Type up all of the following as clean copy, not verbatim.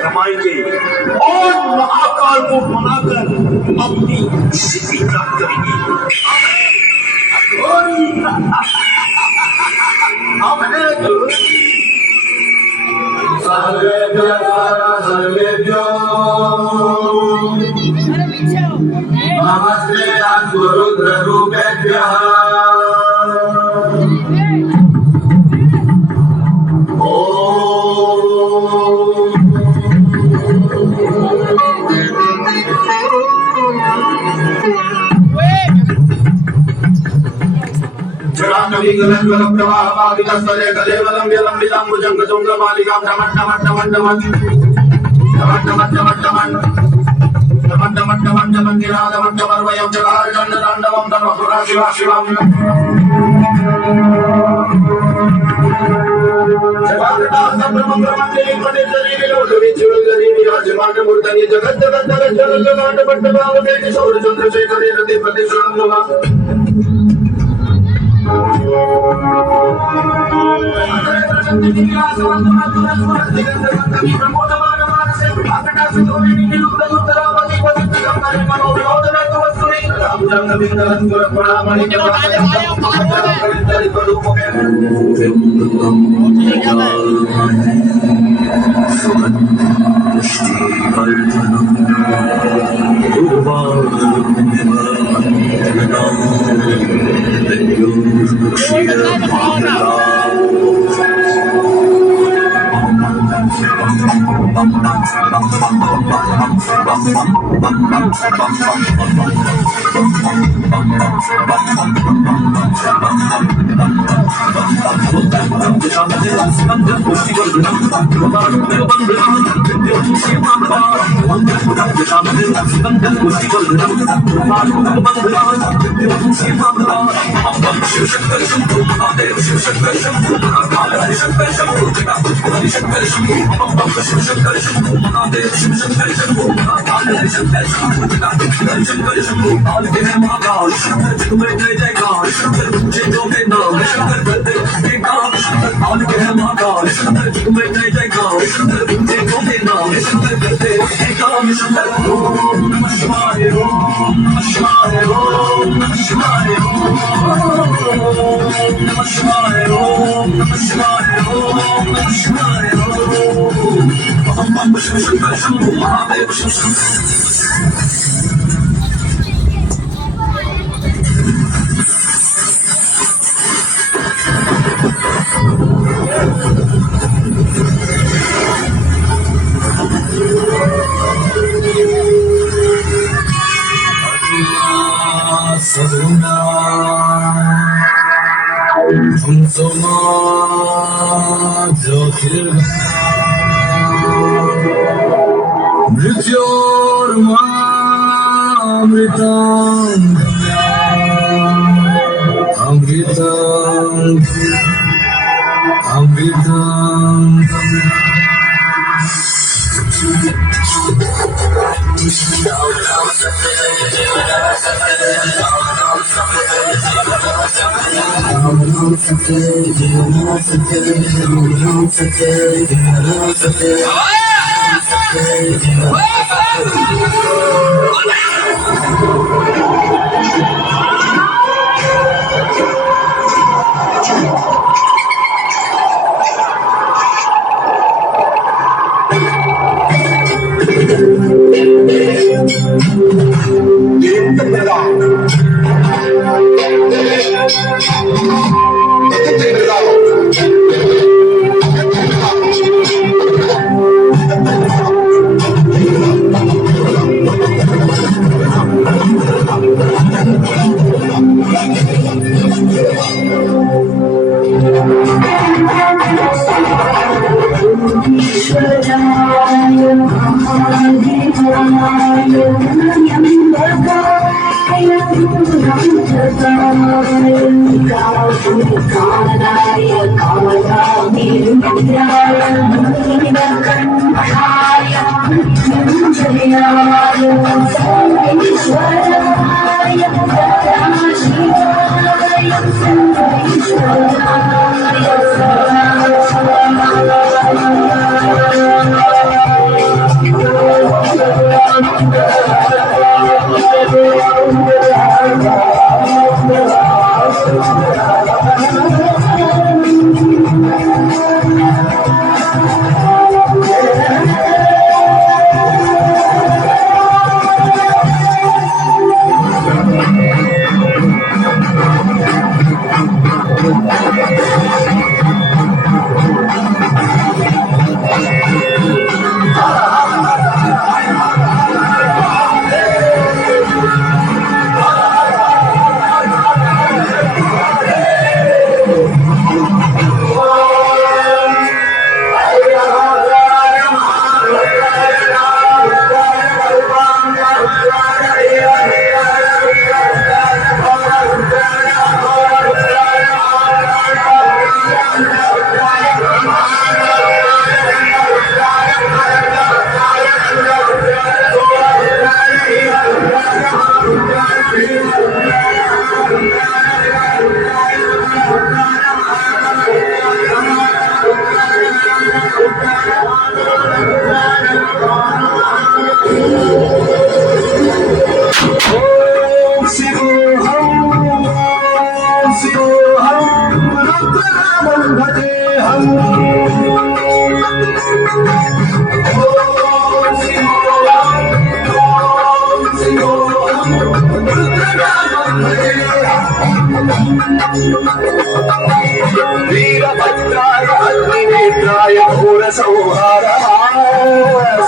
रमाएंगे और महाकाल को मनाकर अपनी सिद्धि प्राप्त करेंगे। नमस्ते गुरुद्रूपेभ्यः संहारः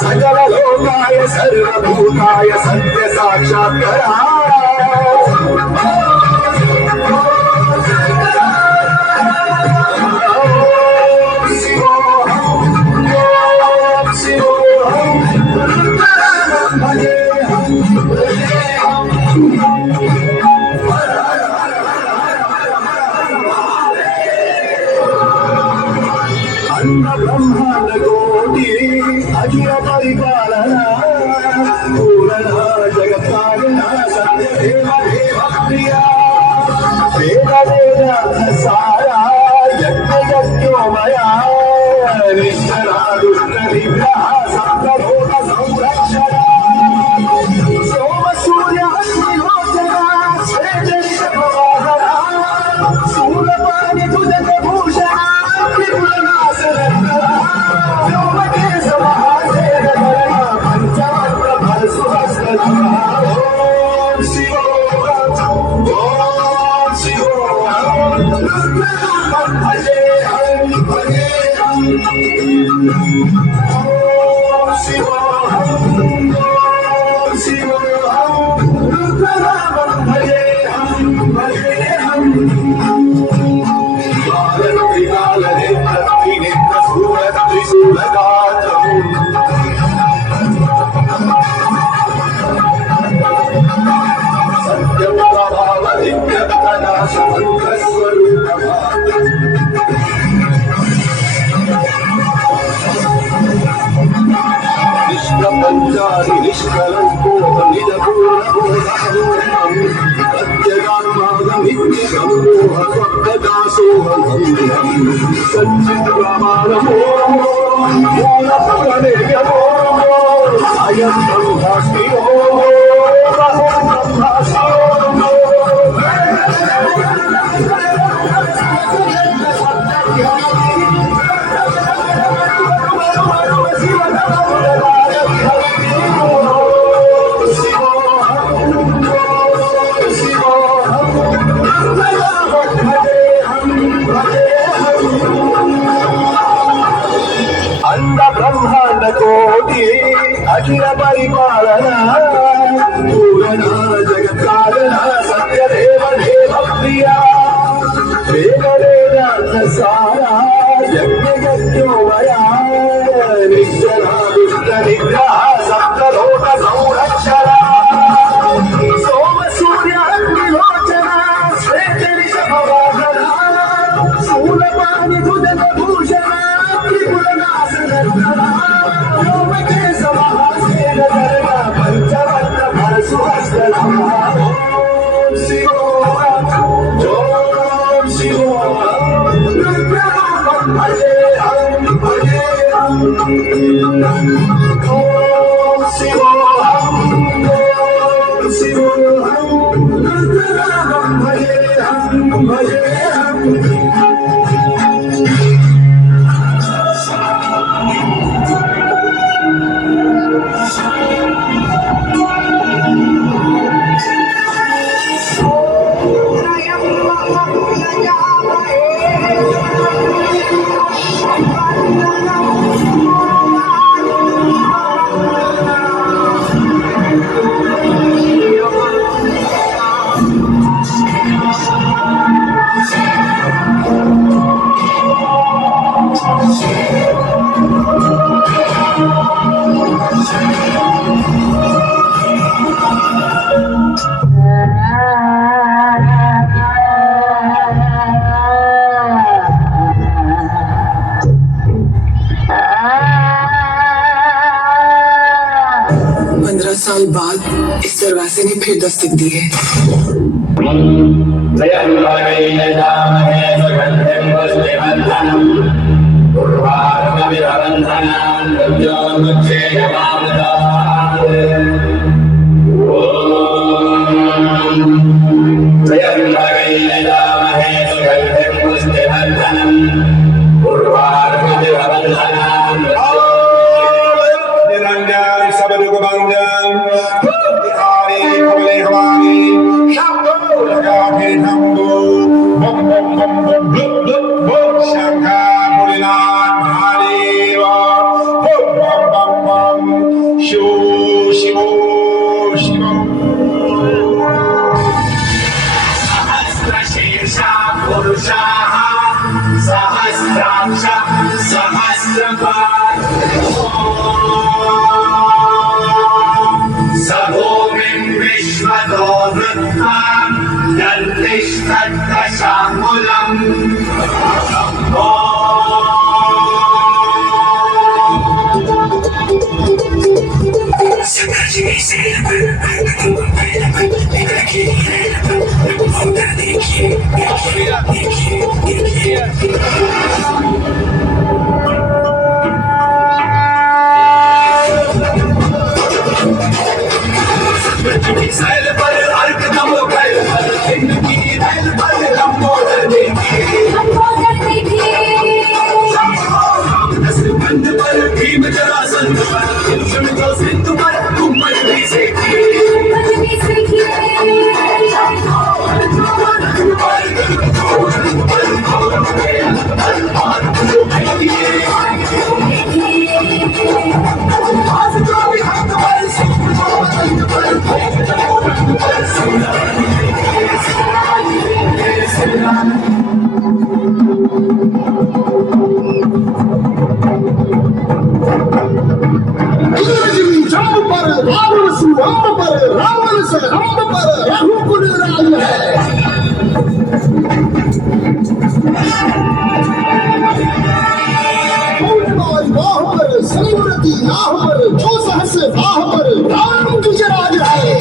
सकललोकाय सर्वभूताय सत्य साक्षात्कारः ब्रह्मांड कोटि अखिल परिपालना पूर्ण जगत्कारणा सत्य देव देव प्रिया वेद वेदांत सारा यज्ञ यज्ञोमया निष्ठा दुष्ट निग्रह सप्तलोक संरक्षणा सोम सूर्य अग्निहोत्रा श्रेष्ठ प्रभाकरा शूलपाणि तुजक भूषणा पंचारी निष्कलंको निजपूर्णबोधम् प्रत्यगात्मागमित्यसम्मोह स्वप्नदासोऽहम् सच्चिद्प्रमाणमो मूलपकनिर्गमो अयं ब्रह्मास्मि अहं ब्रह्मास्मि ब्रह्मांड कोटि अखिल परिपालना पूर्ण जगत्कारणा सत्य देव देव प्रिया वेद वेदांत सारा यज्ञ यज्ञोमया निश्चला दुष्ट निग्रह सप्तलोक संरक्षणा सोम सूर्य अग्निलोचना श्वेत ऋषभवाहना शूलपाणि तुजक भूषणा साल बाद इस दरवाजे ने फिर दस्तक दी है। Shankar Bholenath Mahadev सहस्राक्ष सहस्रपात् स भूमिं विश्वतो वृत्तां दन्तिष्ठद्दशाङ्गुलम् सैल पर अर्क नमो कर जिंदगी रैल पर लंबोदर देखी बंद पर भीम जरासंध पर सुन तो सिंधु पर कुंभल भी सेठी जंब पर रावण सुरंब पर रावण से रंब पर रघुकुल राज है बाह पर संगति नाह पर जो सहस बाह पर राम की राज है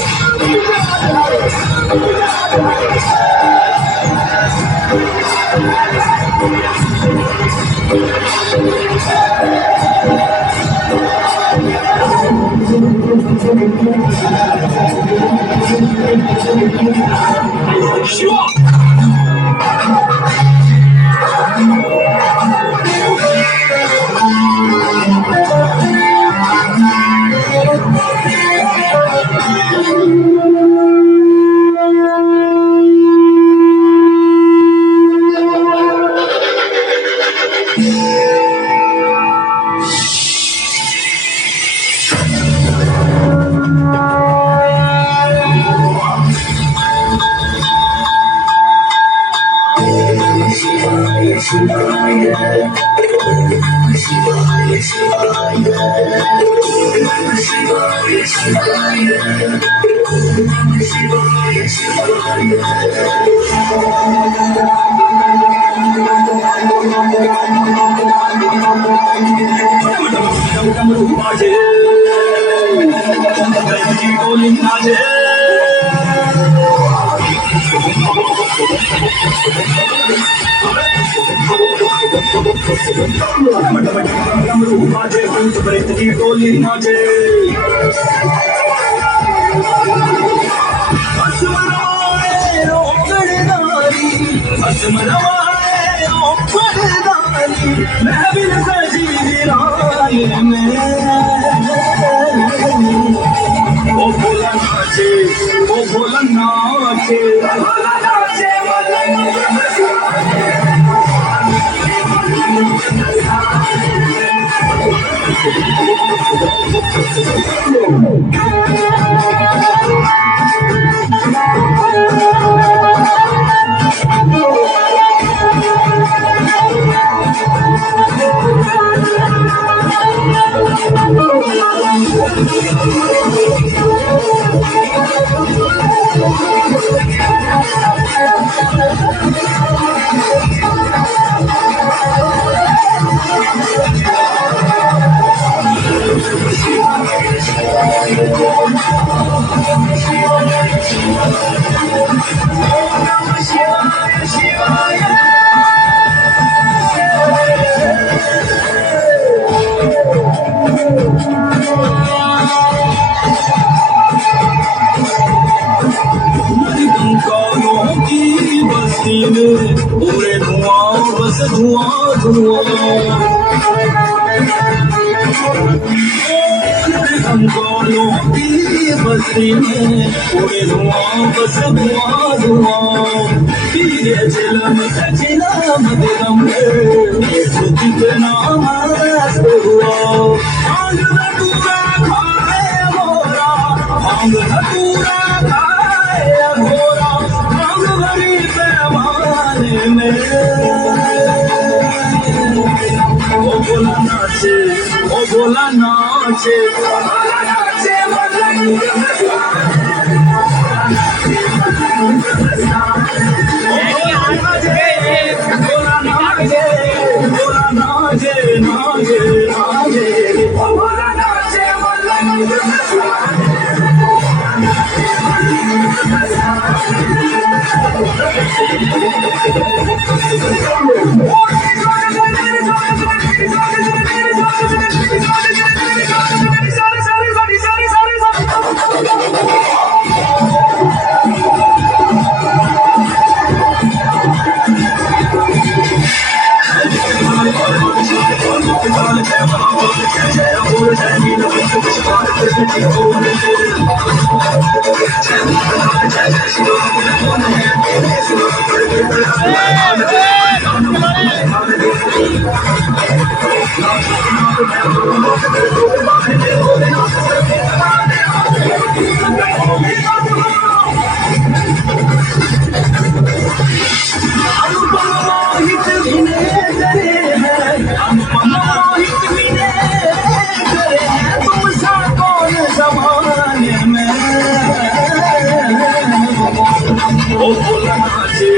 ओ भोला नाचे, ओ भोला नाचे, भोला नाचे मलंग भोला नाचे, भोला नाचे, नाचे, नाचे, भोला नाचे मलंग ओ भोला नाचे,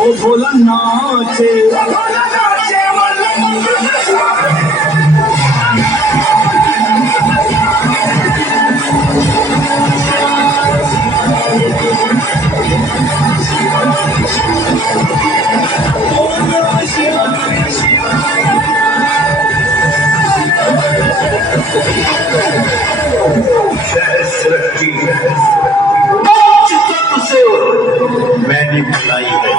ओ भोला नाचे, भोला नाचे मलंग मैंने बुलाई है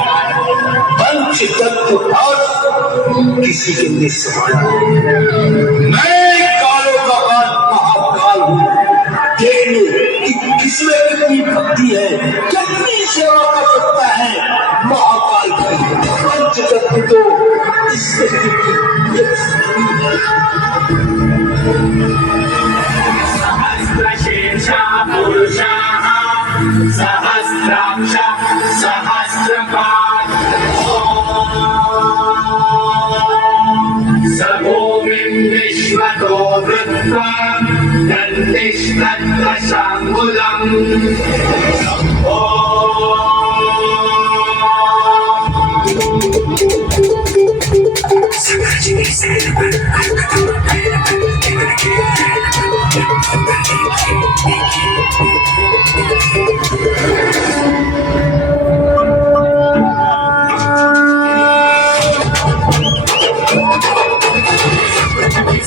पंच तत्व और किसी के निस्वाया मैं कालों का काल महाकाल हूँ। देख लो कि किसमें कितनी भक्ति है, कितनी सेवा कर सकता है महाकाल की। पंच तत्व तो इससे सहस्रशीर्षा पुरुषाः सहस्राक्ष सहस्रपात् स भूमिं विश्वतो वृत्वा दन्तिस्तत्र शाङ्गुलम्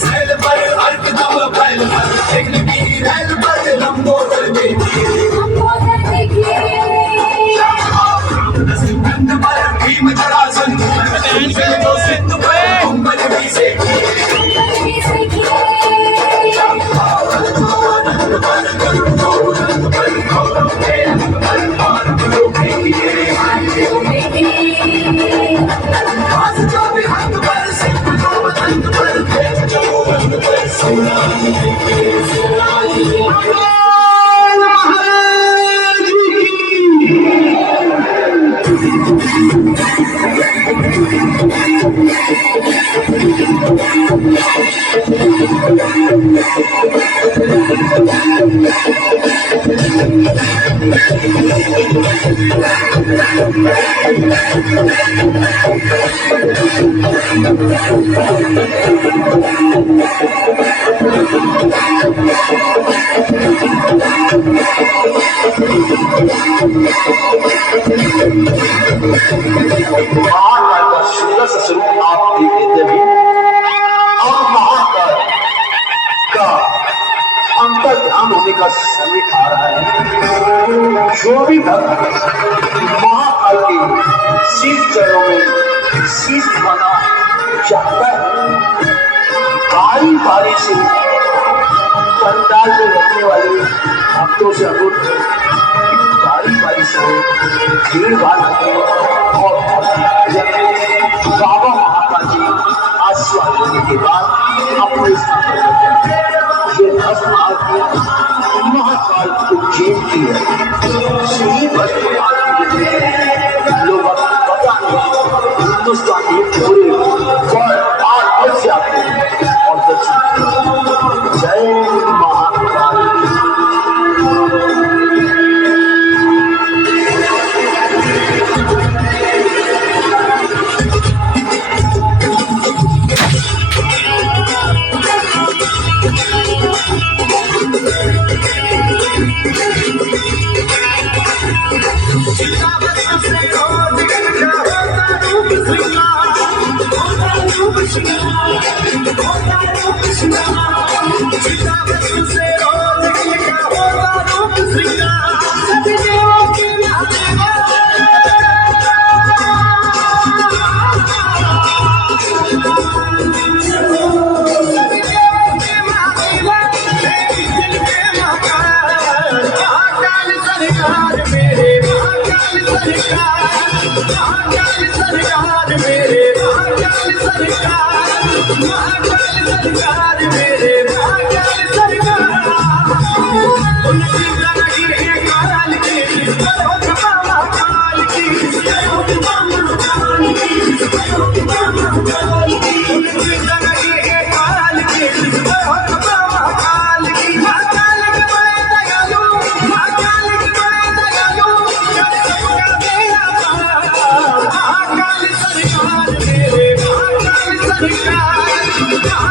सैल पर अर्क दम फैल एक लकीर रैल पर लंबोदर बेटी गंध पर भीम जरासन तो सिद्ध पर कुंभल भी से महाकाल का सुंदर सा स्वरूप आप देखेंगे भी। अब महाकाल का अंतर ध्यान होने का समय आ रहा है। जो भी भक्त महाकाल के शीश चरणों में शीश बना चाहता है, बारी बारी से पंडाल में रहने वाले भक्तों से अनुरोध बारी बारी से भीड़ भाड़ और बाबा महाकाल जी आशीर्वाद लेने के बाद अपने स्थान पर ये भस्म आरती महाकाल उज्जैन की है। सही भस्म आरती लोग पता नहीं हिंदुस्तान के पूरे आपको बहुत अच्छी जय महाकाल।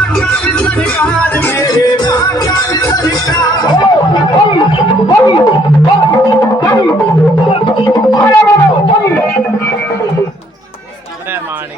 सरकार मेरे महाकाल सरकार